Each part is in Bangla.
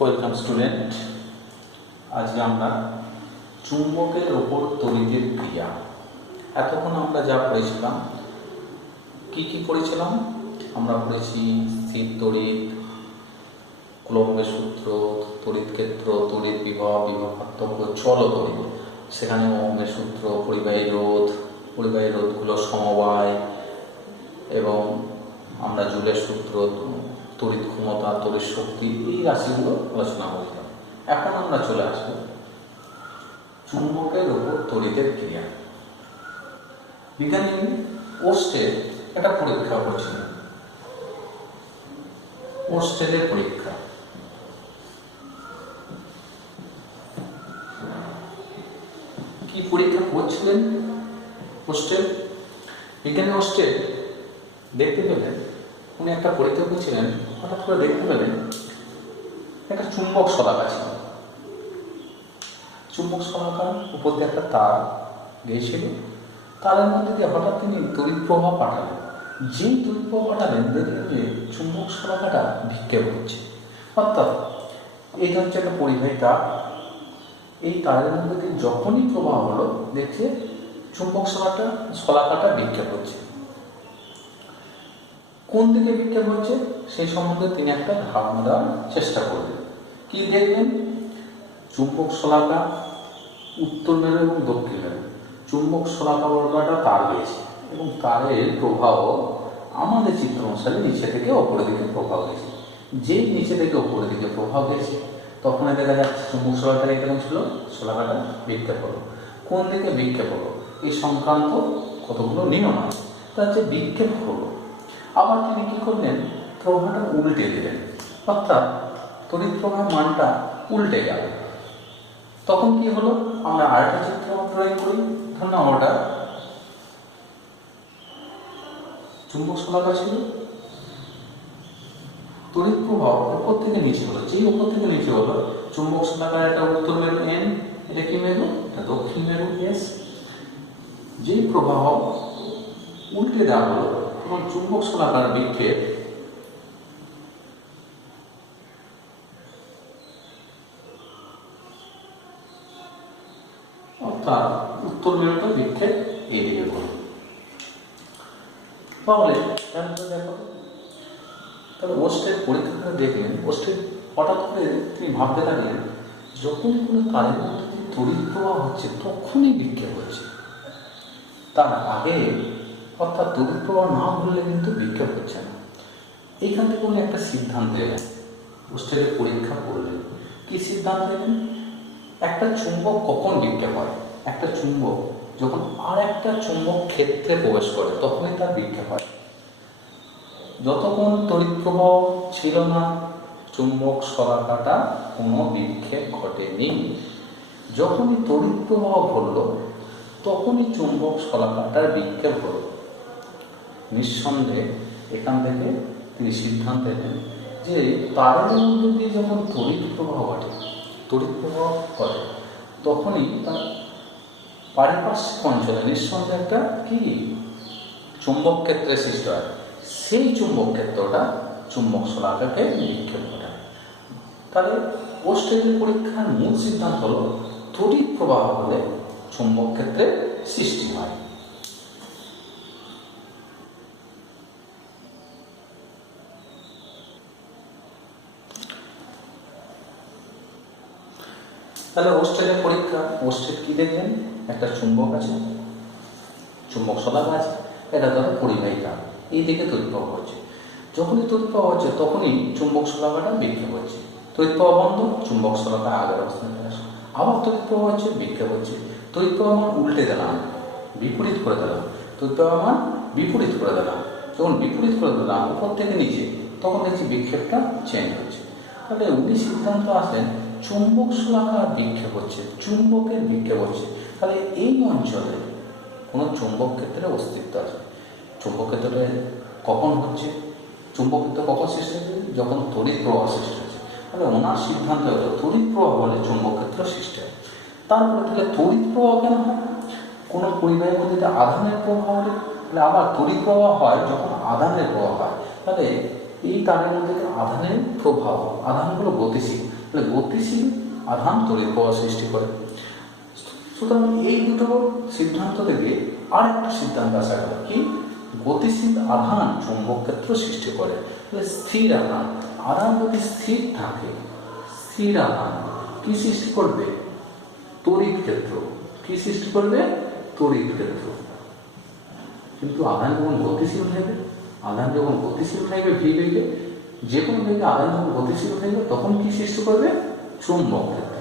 Welcome student. আজকে আমরা চুম্বকের ওপর তড়িতের ক্রিয়া, এতক্ষণ আমরা যা পড়েছিলাম, কি পড়েছিলাম? আমরা পড়েছি স্থির তড়িৎ, কুলম্বের সূত্র, তড়িৎ ক্ষেত্র, তড়িৎ বিভব, বিভব পার্থক্য, চল তড়িৎ, সেখানে ওহমের সূত্র, পরিবাহী রোধগুলোর সমবায়, এবং আমরা জুলের সূত্র, তড়িৎ ক্ষমতা, তড়িৎ শক্তি, এই রাশিগুলো আলোচনা করেছিলাম। এখন আমরা চলে আসবো চুম্বকের ওপর তড়িতের ক্রিয়া। বিজ্ঞানী ওস্টের একটা পরীক্ষা করছিলেন, ওস্টের পরীক্ষা। কি পরীক্ষা করছিলেন ওস্টের? বিজ্ঞানী ওস্টের দেখতে পেলেন, উনি একটা পরীক্ষা করছিলেন, হঠাৎ করে দেখতে পেলেন একটা চুম্বক শলাকা ছিল। চুম্বক শলাকার উপর দিয়ে একটা তার গিয়েছিল, তারের মধ্যে দিয়ে হঠাৎ তিনি তড়িৎ প্রবাহ পাঠালেন। যেই তড়িৎ প্রবাহ পাঠালেন, দেখলেন যে চুম্বক শলাকাটা বিক্ষেপ হচ্ছে। অর্থাৎ এইটা হচ্ছে একটা পরিবাহী তার, এই তারের মধ্যে দিয়ে যখনই প্রবাহ হলো, দেখছে চুম্বক শলাকাটা বিক্ষেপ হচ্ছে। কোন দিকে বিক্ষেপ হচ্ছে সেই সম্বন্ধে তিনি একটা ধারণা দেওয়ার চেষ্টা করলেন। কি দেখবেন? চুম্বক শলাকা উত্তর মেরু এবং দক্ষিণ মেরু, চুম্বক শলাকা বর্গাটা তার গেছে এবং তারের প্রবাহ আমাদের চিত্র অনুসারে নিচে থেকে ওপরের দিকে প্রবাহ গেছে। যেই নিচে থেকে ওপরের দিকে প্রবাহ গেছে, তখন দেখা যাচ্ছে চুম্বক শলাকাটা এরকম ছিল, শলাকাটা বিক্ষেপ হলো। কোন দিকে বিক্ষেপ হলো এই সংক্রান্ত কতগুলো নিয়ম আছে। তা হচ্ছে বিক্ষেপ হলো, আবার তিনি কি করলেন? প্রবাহটা উল্টে দিলেন, অর্থাৎ তড়িৎ প্রবাহের মানটা উল্টে গেল। তখন কি হলো? আমরা আরেকটা চিত্র ড্রয়িং করি। ধরুন ওটা চুম্বক শলাকা ছিল, তড়িৎ প্রবাহ উপর থেকে নিচে হলো। যেই উপর থেকে নিচে হলো, চুম্বক শলাকার একটা উত্তর মেরু এন, এটা কি মেরু? এটা দক্ষিণ মেরু এস। যেই প্রবাহ উল্টে দেওয়া হলো, তখন চুম্বক শলাকার বিক্ষেপ অর্থাৎ উত্তর মেরুতে বিক্ষেপ এদিকে হলো। তাহলে দেখো, তাহলে ওস্টের পরীক্ষাটা দেখলেন। ওস্টের হঠাৎ করে তিনি ভাবতে লাগলেন, যখনই কোনো তারের মধ্যে তড়িৎ প্রবাহ হচ্ছে তখনই বিক্ষেপ হচ্ছে, তার আগে অর্থাৎ তড়িৎ প্রবাহ না ঘটলে কিন্তু বিক্ষেপ হচ্ছে না। এইখান থেকে উনি একটা সিদ্ধান্ত এলেন, ওস্টের পরীক্ষা করলেন। কি সিদ্ধান্ত এলেন? একটা চুম্বক কখন বিক্ষেপ হয়? একটা চুম্বক যখন আর একটা চুম্বক ক্ষেত্রে প্রবেশ করে তখনই তার বিক্ষেপ হয়। যতক্ষণ তড়িৎ প্রবাহ ছিল না, চুম্বক শলাকাটা কোনো বিক্ষেপ ঘটেনি। যখনই তড়িৎ প্রবাহ ঘটল, তখনই চুম্বক শলাকাটার বিক্ষেপ হলো। নিঃসন্দেহে এখান থেকে তিনি সিদ্ধান্ত নেন যে তারের মধ্যে দিয়ে যখন তড়িৎ প্রবাহ ঘটে, তখনই তার পারিপার্শ্বিক অঞ্চলে নিঃসন্দেহে একটা কি চুম্বক ক্ষেত্রের সৃষ্টি হয়। সেই চুম্বক ক্ষেত্রটা চুম্বক শলাকাকে বিক্ষেপ ঘটায়। তাহলে ওস্টের পরীক্ষার মূল সিদ্ধান্ত হলো, তড়িৎ প্রবাহ হলে চুম্বক ক্ষেত্রের সৃষ্টি হয়। তাহলে ওস্টের পরীক্ষা, ওস্টের কি দেখলেন? একটা চুম্বক আছে, চুম্বক শলাকা আছে, এটা ধরো পরিবাহী তার, এই দিকে তড়িৎ প্রবাহ হচ্ছে। যখনই তড়িৎ প্রবাহ হচ্ছে তখনই চুম্বক শলাকাটা বিক্ষেপ হচ্ছে। তড়িৎ প্রবাহ বন্ধ, চুম্বক শলাকা আগের অবস্থানে ফিরে আসে। আবার তড়িৎ প্রবাহ হচ্ছে, বিক্ষেপ হচ্ছে। তড়িৎ প্রবাহ মান উল্টে দিলাম, বিপরীত করে দিলাম। তড়িৎ প্রবাহ মান বিপরীত করে দিলাম। যখন বিপরীত করে দিলাম উপর থেকে নিচে, তখন দেখছি বিক্ষেপটা চেঞ্জ হচ্ছে। তাহলে উনি সিদ্ধান্ত আসেন, চুম্বক শলাকা বিক্ষেপ হচ্ছে, চুম্বকের বিক্ষেপ হচ্ছে। তাহলে এই অঞ্চলে কোনো চুম্বক ক্ষেত্রের অস্তিত্ব আছে। চুম্বক ক্ষেত্রে কখন হচ্ছে? চুম্বক ক্ষেত্র কখন সৃষ্টি হচ্ছে? যখন তড়িৎ প্রবাহ সৃষ্টি হচ্ছে। তাহলে ওনার সিদ্ধান্ত হলো তড়িৎ প্রবাহ হলে চুম্বক ক্ষেত্র সৃষ্টি হয়। তারপরে থেকে তড়িৎ প্রবাহ কেন হয়? কোনো পরিবাহীর মধ্যে আধানের প্রবাহ হলে, তাহলে আবার তড়িৎ প্রবাহ হয় যখন আধানের প্রবাহ হয়। তাহলে এই তারের মধ্যে আধানের প্রভাব, আধানগুলো গতিশীল, তাহলে গতিশীল আধান তড়িৎ প্রবাহ সৃষ্টি করে। সুতরাং এই দুটো সিদ্ধান্ত থেকে আরেকটা সিদ্ধান্ত আসা গেল কি, গতিশীল আধান চুম্বক ক্ষেত্র সৃষ্টি করে। তাহলে স্থির আধান, আধান যদি স্থির থাকে, স্থির আধান কি সৃষ্টি করবে, তড়িৎ ক্ষেত্র। কি সৃষ্টি করবে, তড়িৎ ক্ষেত্র। কিন্তু আধান যখন গতিশীল থাকবে, আধান যখন গতিশীল থাকবে ভি বেগে, যে কোনো বেগে আধান যখন গতিশীল থাকবে তখন কি সৃষ্টি করবে, চুম্বক ক্ষেত্র।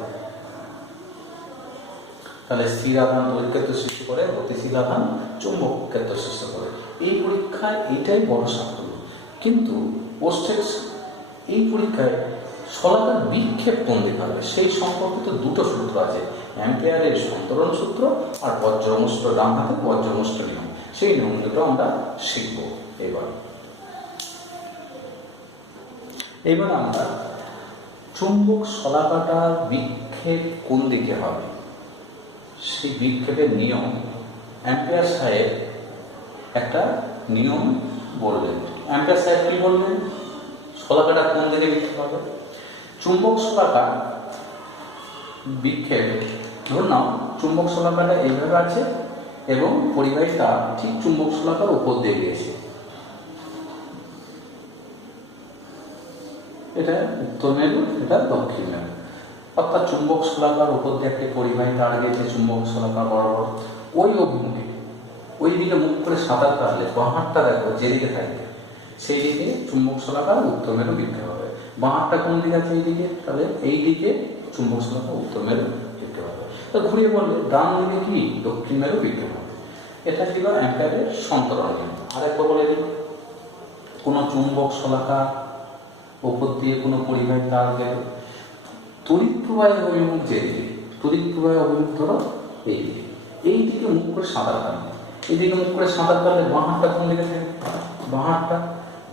তাহলে স্থির আধান তড়িৎ ক্ষেত্র সৃষ্টি করে, গতিশীল আধান চুম্বক ক্ষেত্র সৃষ্টি করে। এই পরীক্ষায় এইটাই বড় সাফল্য। কিন্তু পোস্টেক্স এই পরীক্ষায় শলাকার বিক্ষেপ কোন দিকে হবে সেই সম্পর্কিত দুটো সূত্র আছে, অ্যাম্পিয়ারের সন্তরণ সূত্র আর বজ্রমুষ্ট, ডান হাতে বজ্রমুষ্ট নিয়ম। সেই নিয়ম দুটো আমরা শিখব এবার আমরা চুম্বক শলাকাটার বিক্ষেপ কোন দিকে হবে সেই বিক্ষেপের নিয়ম অ্যাম্পিয়ার সাহেব একটা নিয়ম বললেন। অ্যাম্পিয়ার সাহেব কি বললেন, শলাকাটা কোন দিকে বিক্ষেপ হবে। চুম্বক শলাকা বিক্ষেপ, ধরুন না চুম্বক শলাকাটা এইভাবে আছে এবং পরিবাহীটা ঠিক চুম্বক শলাকার উপর দিয়ে গিয়েছে, এটা উত্তর মেরু, এটা দক্ষিণ মেরু। অর্থাৎ চুম্বক শলাকার উপর দিয়ে একটি পরিবাহী তার গেছে চুম্বক শলাকা বরাবর, ওই অভিমুখে ওই দিকে মুখ করে সাঁতার কাটলে বাঁ হাতটা দেখো যেদিকে থাকবে সেই দিকে চুম্বক শলাকার উত্তর মেরু বিক্ষেপ হবে। বাঁ হাতটা কোন দিকে আছে, এইদিকে, তাহলে এই দিকে চুম্বক শলাকা উত্তর মেরু বিক্ষেপ হবে। তো ঘুরিয়ে বললে ডান দিকে কি দক্ষিণ মেরু বিক্ষেপ হবে। এটা ছিল অ্যাম্পিয়ারের সন্তরণ নিয়ম। আরেকবার বলে দিই, কোনো চুম্বক শলাকা উপর দিয়ে কোনো পরিবাহী তার গেল, তড়িৎ প্রবাহের অভিমুখ যেদিকে, তড়িৎ প্রবাহের অভিমুখ ধরো এই দিকে মুখ করে সাঁতার কাটবে, এইদিকে মুখ করে সাঁতার কাটলে বাঁ হাতটা কোন দিকে থাকবে,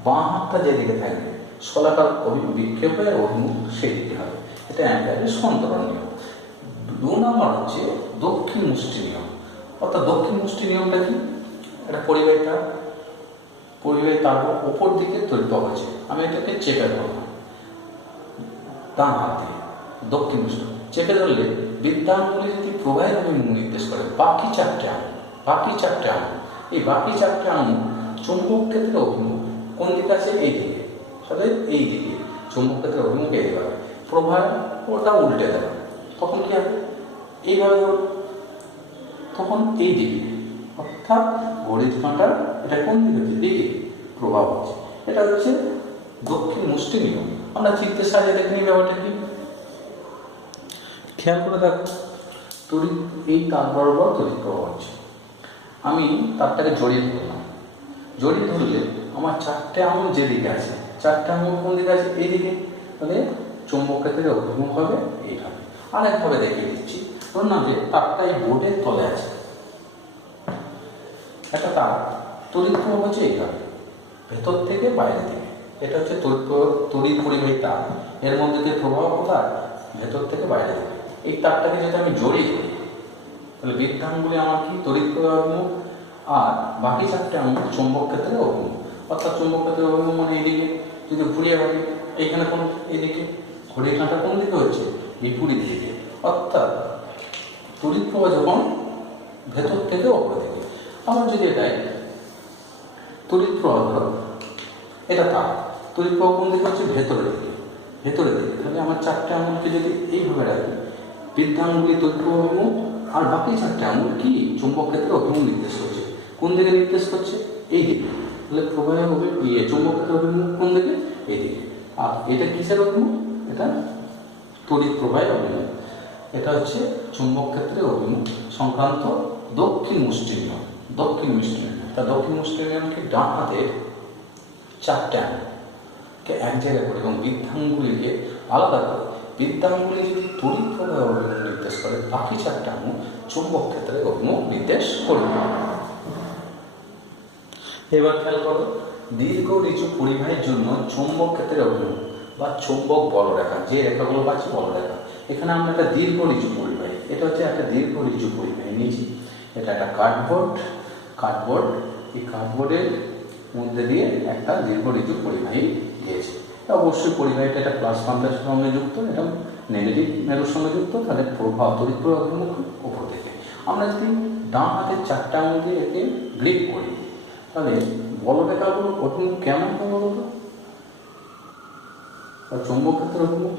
বাঁ হাতটা যেদিকে থাকবে শলাকার বিক্ষেপের অভিমুখ সেদিকে হবে। এটা অ্যাম্পিয়ারের সন্তরণ নিয়ম। 2 নম্বর হচ্ছে দক্ষিণ মুষ্টি নিয়ম। অর্থাৎ দক্ষিণ মুষ্টি নিয়মটা কি, একটা পরিবাহী তার উপর দিকে তড়িৎ প্রবাহ হচ্ছে, আমি এটাকে চেপে ধরলাম ডান হাত দিয়ে, দক্ষিণ মুষ্টি চেপে ধরলে বিদ্যাঙ্গুলি যদি প্রবাহের অভিমুখ নির্দেশ করে বাকি চারটে আঙুল, এই বাকি চারটে আঙুল চুম্বক ক্ষেত্রের অভিমুখ কোন দিকে আছে, এই দিকে, তাহলে এই দিকে চুম্বক ক্ষেত্রের অভিমুখ এই দিকে হবে। প্রবাহ ওটা উল্টে দেবে, তখন কি হবে, এইভাবে তখন এই দিকে, অর্থাৎ ঘড়ির কাঁটার এটা কোন দিকে হচ্ছে, দিকে প্রভাব হচ্ছে। এটা হচ্ছে দক্ষিণ মুষ্টি নিয়ম। আমরা চিত্রের সাহায্যে দেখে নিই ব্যাপারটা কি, খেয়াল করে দেখো, তড়িৎ এই তার বরাবর তড়িৎ প্রবাহ হচ্ছে, আমি তারটাকে জড়িয়ে ধরলাম, জড়িয়ে ধরলে আমার চারটে আঙুল যেদিকে আছে, চারটে আঙুল কোন দিকে আছে, এইদিকে, তাহলে চুম্বক ক্ষেত্রের অভিমুখ হবে এইভাবে। আরেকভাবে দেখিয়ে দিচ্ছি, ধরুন না যে তারটা এই বোর্ডের তলে আছে, একটা তার তড়িৎ প্রবাহ হচ্ছে এইভাবে ভেতর থেকে বাইরে দিকে, এটা হচ্ছে তড়িৎ পরিবাহী তার, এর মধ্যে যে প্রবাহ কোথায়, ভেতর থেকে বাইরে দিকে। এই তারটাকে যদি আমি জড়িয়ে দিই তাহলে বৃত্তাঙ্গুলি আমার কি তড়িৎ প্রবাহ অভিমুখ, আর বাকি চারটে আঙুল চুম্বক ক্ষেত্রের অভিমুখ। অর্থাৎ চুম্বক ক্ষেত্রের অভিমুখ মানে এইদিকে, যদি ঘুরিয়ে ভাবি এইখানে কোন এইদিকে, ঘড়ির কাঁটা কোন দিকে হচ্ছে, বিপরীত দিকে। অর্থাৎ তড়িৎ প্রবাহ যখন ভেতর থেকে অপর দিকে। আমার যদি এটাই তড়িৎ প্রবাহ ধরো, এটা তার তড়িৎ প্রবাহ কোন দিকে হচ্ছে, ভেতরের দিকে, তাহলে আমার চারটে আঙুলকে যদি এইভাবে রাখি, বৃদ্ধাঙ্গুলি তড়িৎ প্রবাহ অভিমুখ, আর বাকি চারটে আঙুল কি চুম্বক ক্ষেত্রে অভিমুখ নির্দেশ করছে, কোন দিকে নির্দেশ করছে, এই দিকে। তাহলে প্রবাহের চুম্বক ক্ষেত্রের অভিমুখ কোন দিকে, এই দিকে। আর এটা কিসের অভিমুখ, এটা তড়িৎ প্রবাহের অভিমুখ। এটা হচ্ছে চুম্বক ক্ষেত্রের অভিমুখ সংক্রান্ত দক্ষিণ মুষ্টি নিয়ম। দক্ষিণ মুষ্টি নিয়ম কি, ডান হাতের চারটে আঙুলকে এক জায়গায় করে এবং বৃদ্ধাঙ্গুলিকে আলাদা করে, বৃদ্ধাঙ্গুলি যদি তড়িৎ প্রবাহের অভিমুখ নির্দেশ করে, বাকি চারটে আঙুল চুম্বক ক্ষেত্রের অভিমুখ নির্দেশ করবে। এবার খেয়াল করো, দীর্ঘ ঋজু পরিবাহীর জন্য চুম্বক ক্ষেত্রের অভিমুখ বা চুম্বক বলরেখা, যে রেখাগুলো পাচ্ছি বলরেখা, এখানে আমরা একটা দীর্ঘ ঋজু পরিবাহী, এটা হচ্ছে একটা দীর্ঘ ঋজু পরিবাহী নিয়েছি। এটা একটা কার্ডবোর্ড, এই কার্ডবোর্ডের মধ্যে দিয়ে একটা দীর্ঘ ঋজু পরিবাহী দিয়েছে। অবশ্যই পরিবাহীটা এটা প্লাস প্রান্তের সঙ্গে যুক্ত, এটা নেগেটিভ মেরুর সঙ্গে যুক্ত, তাহলে প্রভাব তড়িৎ প্রবাহ অভিমুখ উপর থেকে। আমরা যদি ডান হাতের 4টা আঙুল দিয়ে একে গ্রিপ করি, তাহলে বলরেখাগুলো অভিমুখ কেমন হবে বলতো? আর চৌম্বক ক্ষেত্র অভিমুখ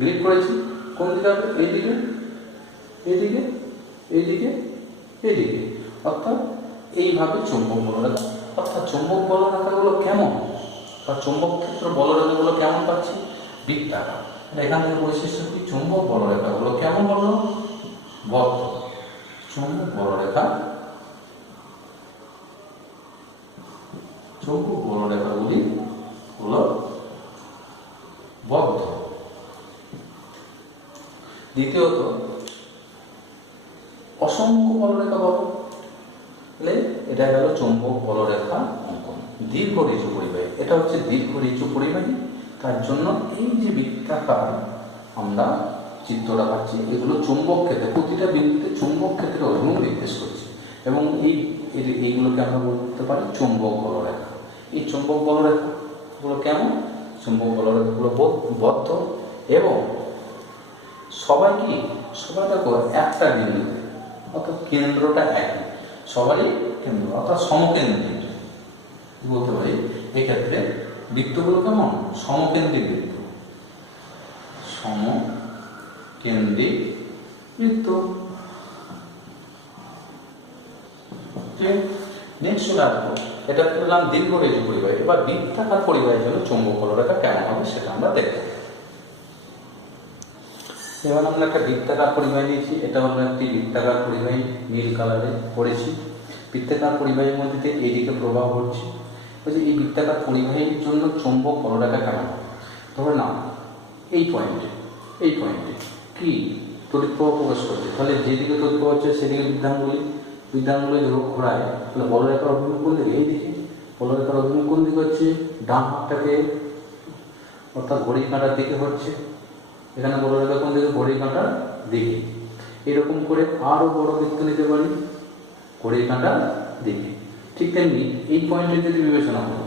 গ্রিপ করেছি, কোন দিকে হবে? এইদিকে, এইদিকে, এইদিকে, এইদিকে, অর্থাৎ এইভাবে চৌম্বক বলরেখা। অর্থাৎ চৌম্বক বলরেখাগুলো কেমন, বা চৌম্বক ক্ষেত্র বলরেখাগুলো কেমন পাচ্ছি? বৃত্তাকার। এখান থেকে বৈশিষ্ট্য কি? চৌম্বক বলরেখাগুলো কেমন বললো? বদ্ধ। চৌম্বক বলরেখা, চৌম্বক বলরেখাগুলি হলো বদ্ধ। দ্বিতীয়ত, অসংখ্য বলরেখা পাবো, তাহলে এটা গেল চৌম্বক বলরেখা অঙ্কন। দীর্ঘ ঋজু পরিবাহী, এটা হচ্ছে দীর্ঘ ঋজু পরিবাহী, তার জন্য এই যে বৃত্তাকার আমরা চিত্রটা পাচ্ছি, এগুলো চৌম্বক ক্ষেত্রে প্রতিটা বিন্দুতে চৌম্বক ক্ষেত্রে অভিমুখ নির্দেশ করছে, এবং এইগুলোকে আমরা বলতে পারি চৌম্বক বলরেখা। এই চৌম্বক বলরেখাগুলো কেমন? চৌম্বক বলরেখাগুলো বদ্ধ, এবং সবাই দেখো একটা বিন্দুতে, অর্থাৎ কেন্দ্রটা একই, সবারই কেন্দ্র অর্থাৎ সমকেন্দ্রিক বলতে পারি। এক্ষেত্রে বৃত্তগুলো কেমন? সমকেন্দ্রিক বৃত্ত, সমকেন্দ্রিক বৃত্ত। নেক্সট চলে আসবো, এটা পেলাম দীর্ঘ ঋজু পরিবাহী। এবার বৃত্তাকার পরিবাহীর জন্য চৌম্বক বলরেখা কেমন হবে সেটা আমরা দেখব। এবার আমরা একটা বৃত্তাকার পরিবাহী নিয়েছি, এটা আমরা একটি বৃত্তাকার পরিবাহী নীল কালারে করেছি। বৃত্তাকার পরিবাহীর মধ্যে এইদিকে প্রবাহ হচ্ছে, বলছি এই বৃত্তাকার পরিবাহীর জন্য চৌম্বক বলরেখা কেমন? ধরে নাও এই পয়েন্টে কি তড়িৎ প্রবাহ প্রকাশ করছে, তাহলে যেদিকে তড়িৎ প্রবাহ হচ্ছে সেদিকে বৃদ্ধাঙ্গুলি যখন ঘোরায়, তাহলে বলরেখার অভিমুখ কোন দিকে? এইদিকে। বলরেখার অভিমুখ কোন দিকে হচ্ছে? ডান হাতটাকে, অর্থাৎ ঘড়ির কাঁটার দিকে হচ্ছে। এখানে বলরেখা কোন দিকে? ঘড়ির কাঁটার দিকে। এরকম করে আরো বড় বৃত্ত নিতে পারি, ঘড়ির কাঁটার দিকে। ঠিক তেমনি এই পয়েন্টে যদি বিবেচনা করো,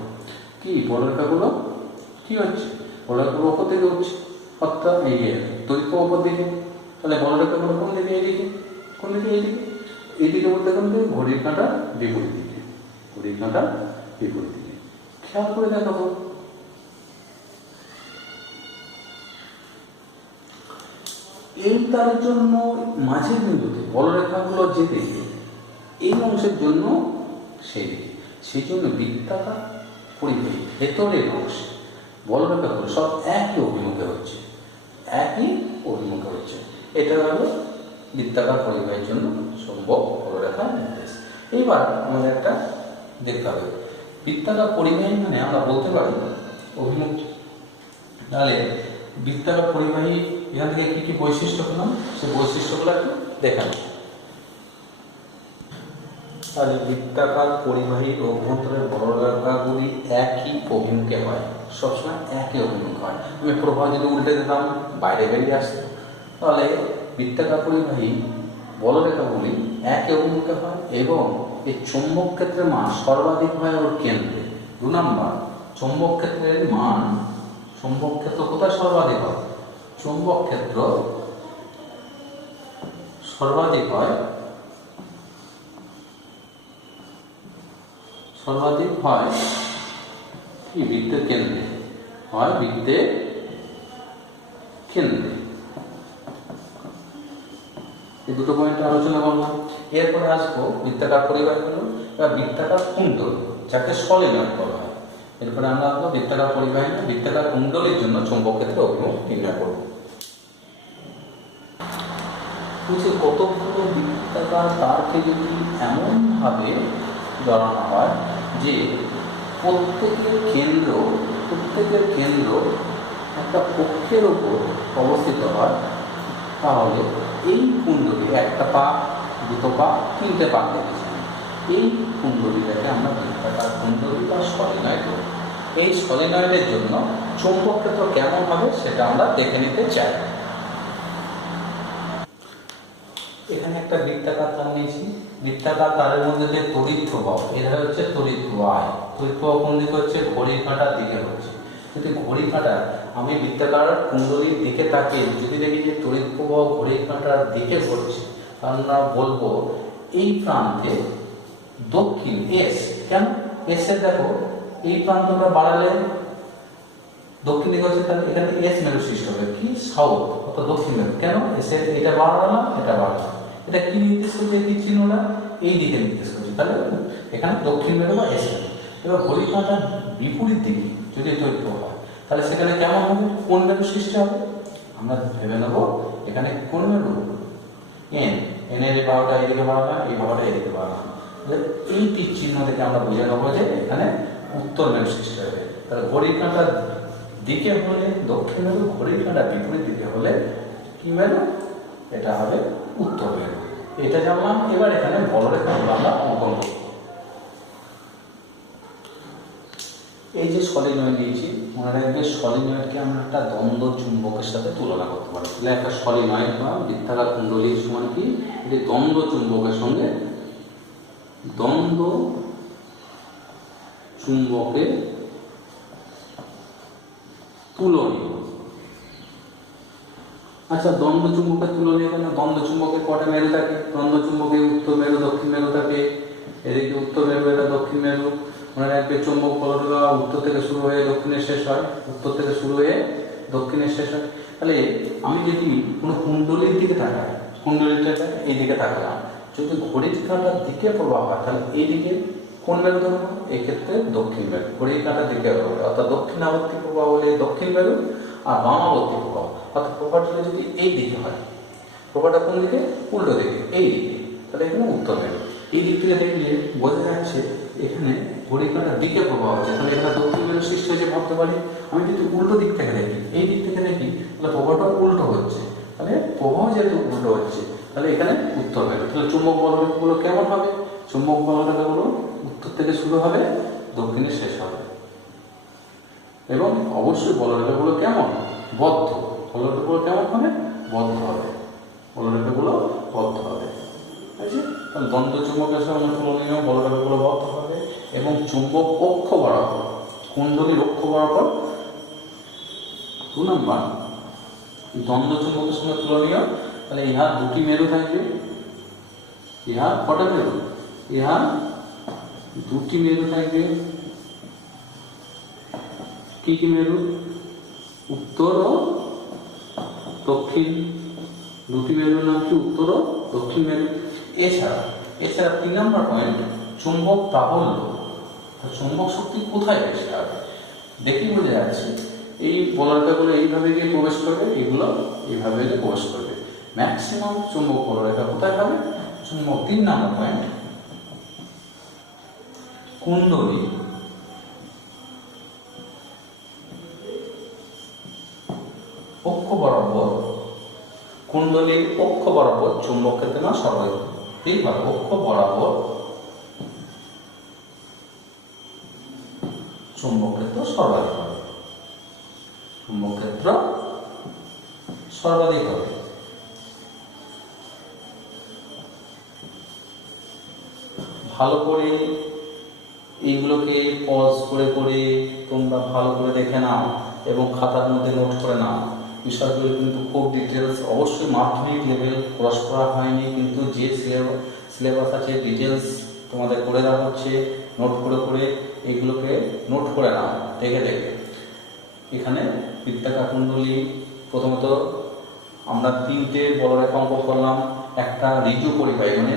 কি বলরেখাগুলো কি হচ্ছে? বলরেখাগুলো ওপর দিকে হচ্ছে, অর্থাৎ এগিয়ে তড়িৎ প্রবাহ ওপর দিকে। তাহলে বলরেখাগুলো কোন দিকে? এইদিকে। কোন দিকে? এইদিকে। এইদিকে বলতে কোন দিকে? ঘড়ির কাঁটার বিপরীত দিকে। ঘড়ির কাঁটার বিপরীত দিকে। খেয়াল করে দেখাবো, এই তার জন্য মাঝের বিন্দুতে বলরেখাগুলো যেদিকে, এই অংশের জন্য সেই দিকে। সেই জন্য বৃত্তাকার পরিবাহী ভেতরের অংশে বলরেখাগুলো সব একই অভিমুখে হচ্ছে, এটা হলো বৃত্তাকার পরিবাহীর জন্য চৌম্বক বলরেখা নির্দেশ। এইবার আমাদের একটা দেখতে হবে, বৃত্তাকার পরিবাহী মানে আমরা বলতে পারি অভিমুখ। তাহলে বৃত্তাকার পরিবাহী এখান থেকে কি কি বৈশিষ্ট্য পেলাম, সেই বৈশিষ্ট্যগুলো একটু দেখানো। তাহলে বৃত্তাকার পরিবাহীর অভ্যন্তরের বলরেখাগুলি একই অভিমুখে হয়, সবসময় একই অভিমুখে হয়। আমি প্রবাহ যদি উল্টে দিতাম বাইরে বেরিয়ে আসতো, তাহলে বৃত্তাকার পরিবাহী বলরেখাগুলি একই অভিমুখে হয়, এবং এই চৌম্বক ক্ষেত্রের মান সর্বাধিক হয় ওর কেন্দ্রে। 2 নম্বর, চৌম্বক ক্ষেত্রের মান, চৌম্বক ক্ষেত্র কোথায় সর্বাধিক হয়? চৌম্বক ক্ষেত্র সর্বাধিক হয় কি বৃত্তের কেন্দ্রে হয়, বৃত্তের কেন্দ্রে। এই দুটো পয়েন্ট আলোচনা করলাম। এরপরে আসবো বৃত্তাকার পরিবাহীগুলো বা বৃত্তাকার কুণ্ডল, যাকে সলিনয়েড বলা হয়। এরপরে আমরা আসবো বৃত্তাকার পরিবাহী, বৃত্তাকার কুণ্ডলের জন্য চৌম্বক ক্ষেত্রে অভিমুখ নির্ণয় করব। কতগুলো বৃত্তাকার তারকে যদি এমনভাবে জড়ানো হয় যে প্রত্যেকের কেন্দ্র একটা অক্ষের উপর অবস্থিত হয়, তাহলে এই কুণ্ডলী, একটা পা, দুটো পা, 3টে পা দেখেছি, এই কুণ্ডলীটাকে আমরা বৃত্তাকার কুণ্ডলী বা সলিনয়েড বলি। এই সলিনয়েডের জন্য চৌম্বক ক্ষেত্র কেমন হবে সেটা আমরা দেখে নিতে চাই। এখানে একটা বৃত্তাকার তার নিয়েছি, বৃত্তাকার তারের মধ্যে যে তড়িৎ প্রবাহ, এটা হচ্ছে তড়িৎ প্রবাহ। তড়িৎ প্রবাহ কোন দিকে হচ্ছে? ঘড়ির কাঁটার দিকে হচ্ছে। যদি ঘড়ির কাঁটা আমি বৃত্তাকার কুণ্ডলীর দিকে তাকিয়ে যদি দেখি যে তড়িৎ প্রবাহ ঘড়ির কাঁটার দিকে ঘটছে, আমরা বলবো এই প্রান্তে দক্ষিণ এস। কেন এস এর দেখো এই প্রান্তটা বাড়ালে দক্ষিণ দিকে হচ্ছে, তাহলে এখানে এস মেরু সৃষ্টি হবে কি? সাউথ অর্থাৎ দক্ষিণ মেরু। কেন এস এর এটা বাড়ালাম এটা বাড়ালাম, এটা কি নির্দেশ করছে? এই চিহ্নটা এই দিকে নির্দেশ করছে, তাহলে এখানে দক্ষিণ মেরু বা এস মেরু। এবার ঘড়ির কাঁটার বিপরীত দিকে যদি তড়িৎ প্রবাহ হয় তাহলে সেখানে কেমন হবে? কোন মেরু সৃষ্টি হবে? আমরা ভেবে নেব এখানে কোন মেরু? এন। এন এর এই বাহুটা এইদিকে বাড়ালাম, এই বাহুটা এদিকে বাড়ালাম, তাহলে এই তীর চিহ্ন থেকে আমরা বুঝে নেবো যে এখানে উত্তর মেরু সৃষ্টি হবে। তাহলে ঘড়ির কাঁটার দিকে হলে দক্ষিণ মেরু, ঘড়ির কাঁটার বিপরীত দিকে হলে কি মেরু? এটা হবে উত্তর মেরু। এটা জানলাম। এবার এখানে বলরেখাগুলো আমরা অঙ্কন করব। এই যে সলিনয়েড দিয়েছি, মনে রাখবে সলিনয়েডকে আমরা একটা দ্বন্দ্ব চুম্বকের সাথে তুলনা করতে পারি। তাহলে একটা সলিনয়েড বা বৃত্তাকার কুণ্ডলীর সমান কি? এটি দ্বন্দ্ব চুম্বকের সঙ্গে দ্বন্দ্ব চুম্বকের তুলনীয়। আচ্ছা, দ্বন্দ্ব চুম্বকের তুলনীয় কেন? দ্বন্দ্ব চুম্বকের কটা মেরু থাকে? দ্বন্দ্ব চুম্বকে উত্তর মেরু দক্ষিণ মেরু থাকে। এদিকে উত্তর মেরু, এটা দক্ষিণ মেরু। মনে রাখবে চুম্বক বলটা উত্তর থেকে শুরু হয়ে দক্ষিণে শেষ হয়, উত্তর থেকে শুরু হয়ে দক্ষিণে শেষ হয়। তাহলে আমি যদি কোনো কুণ্ডলীর দিকে তাকাই, কুণ্ডলীটা এই দিকে তাকালাম, যদি ঘড়ির কাঁটার দিকে প্রবাহ হয় তাহলে এই দিকে কোন মেরু ধরবো? এই ক্ষেত্রে দক্ষিণ মেরু। ঘড়ির কাঁটার দিকে হবে অর্থাৎ দক্ষিণাবর্তী প্রবাহ হলে দক্ষিণ মেরু, আর বামাবর্তী প্রবাহ অর্থাৎ প্রবাহটা যদি এই দিকে হয়, প্রবাহটা কোন দিকে? উল্টো দিকে, এই দিকে, তাহলে এখানে উত্তর মেরু। এই দিক থেকে দেখলে বোঝা যাচ্ছে এখানে ঘড়ির কাঁটার দিকে প্রবাহ হচ্ছে, তাহলে এখানে দক্ষিণ মেরু সৃষ্টি হয়েছে ভাবতে পারি। আমি যদি উল্টো দিক থেকে দেখি, এই দিক থেকে দেখি, তাহলে প্রবাহটা উল্টো হচ্ছে, তাহলে প্রবাহ যেহেতু উল্টো হচ্ছে তাহলে এখানে উত্তর মেরু। তাহলে চুম্বক বলরেখাগুলো কেমন হবে? চুম্বক বলরেখাগুলো উত্তর থেকে শুরু হবে, দক্ষিণে শেষ হবে। এবং অবশ্যই বলরেখাগুলো কেমন? বদ্ধ। বলরেখাগুলো কেমন হবে? বদ্ধ হবে। বলরেখাগুলো বদ্ধ হবে। আছে? তাহলে দ্বন্দ্ব চুম্বকের সঙ্গে তুলনীয় বলরেখাগুলো বদ্ধ হবে এবং চুম্বক অক্ষ বরাবর, কুণ্ডলীর অক্ষ বরাবর 2 নম্বর দ্বন্দ্ব চুম্বকের সঙ্গে তুলনীয়। তাহলে ইহার দুটি মেরু থাকবে। ইহার কটা মেরু? ইহার দুটি মেরু থাকবে। কি কি মেরু? উত্তর ও দক্ষিণ। দুটি মেরুর নাম কি? উত্তর ও দক্ষিণ মেরু। এছাড়া 3 নম্বর পয়েন্ট, চুম্বক প্রাবল্য। চুম্বক শক্তি কোথায় বেশি হবে? দেখি বোঝা যাচ্ছে এই বলরেখাগুলো এইভাবে গিয়ে প্রবেশ করবে, এগুলো এইভাবে গিয়ে প্রবেশ করবে। ম্যাক্সিমাম চুম্বক বলরেখা কোথায় হবে? চুম্বক 3 নম্বর পয়েন্ট, কুণ্ডলী অক্ষ বরাবর, কুণ্ডলীর অক্ষ বরাবর চুম্বক ক্ষেত্রে না সর্বাধিক। এইবার অক্ষ বরাবর চুম্বক ক্ষেত্র সর্বাধিক হবে। চুম্বক ক্ষেত্র সর্বাধিক হবে। ভালো করে এইগুলোকে পজ করে করে তোমরা ভালো করে দেখে নাও এবং খাতার মধ্যে নোট করে নাও। বিষয়গুলো কিন্তু খুব ডিটেলস, অবশ্যই মাধ্যমিক লেভেল ক্রস করা হয়নি, কিন্তু যে সিলেবাস আছে ডিটেলস তোমাদের করে দেওয়া হচ্ছে। নোট করে করে এইগুলোকে নোট করে নাও দেখে দেখে। এখানে বৃত্তাকার কুণ্ডলী, প্রথমত আমরা 3টে বলরেখা অঙ্কন করলাম। একটা ঋজু পরিবাহী, মানে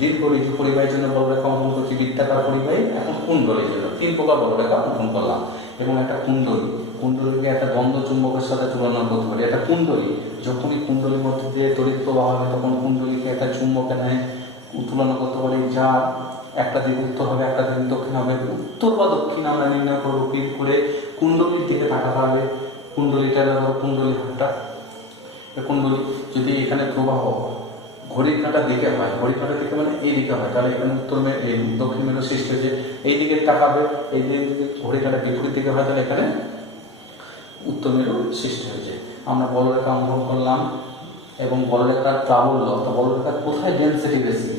দীর্ঘ ঋজু পরিবাহীর জন্য বলরেখা অঙ্কন করছি, বৃত্তাকার পরিবাহী। এখন কুণ্ডলীর জন্য 3 প্রকার বলরেখা অঙ্কন করলাম। এবং একটা কুণ্ডলী, কুণ্ডলীকে একটা দ্বন্দ্ব চুম্বকের সাথে তুলনা করতে পারি। একটা কুণ্ডলী, যখনই কুণ্ডলীর মধ্যে দিয়ে তড়িৎ প্রবাহ হবে তখন কুণ্ডলীকে একটা চুম্বকে নেয় তুলনা করতে পারি, যা একটা দিক উত্তর হবে একটা দিক দক্ষিণ হবে। উত্তর বা দক্ষিণ আমরা নির্ণয় করবো কি করে? কুণ্ডলীর দিকে তাকাতে হবে। কুণ্ডলীটা ধরো কুণ্ডলী হাতটা, কুণ্ডলী যদি এখানে প্রবাহ ঘড়ির কাঁটার দিকে হয়, ঘড়ির কাঁটার দিকে মানে এই দিকে হয়, তাহলে এখানে উত্তর দক্ষিণ মেরু সৃষ্টি হয়েছে। এই দিকে তাকাবে, এই দিকে ঘড়ির কাঁটার বিপরীত দিকে হয়, তাহলে এখানে উত্তর মেরু সৃষ্টি হয়েছে। আমরা বলরেখা অঙ্কন করলাম এবং বলরেখার প্রাবল্য অর্থাৎ বলরেখার কোথায় ডেন্সিটি বেশি,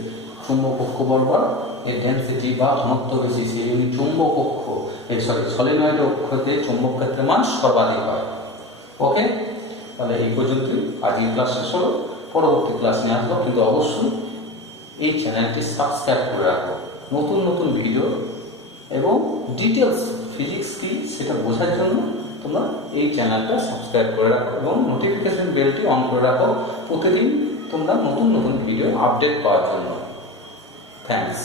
চুম্বক অক্ষ বরাবর এর ডেন্সিটি বা ঘনত্ব বেশি, সেই জন্য চুম্বক অক্ষ সলিনয়েড অক্ষতে চুম্বক ক্ষেত্রের মান সর্বাধিক হয়। ওকে, তাহলে এই পর্যন্তই আজকের ক্লাস শেষ হলো। পরবর্তী ক্লাস নিয়ে আসবো, কিন্তু অবশ্যই এই চ্যানেলটি সাবস্ক্রাইব করে রাখো। নতুন নতুন ভিডিও এবং ডিটেলস ফিজিক্স কি সেটা বোঝার জন্য তোমরা এই চ্যানেলটা সাবস্ক্রাইব করে রাখো এবং নোটিফিকেশন বেলটি অন করে রাখো প্রতিদিন তোমরা নতুন নতুন ভিডিও আপডেট পাওয়ার জন্য। থ্যাঙ্কস।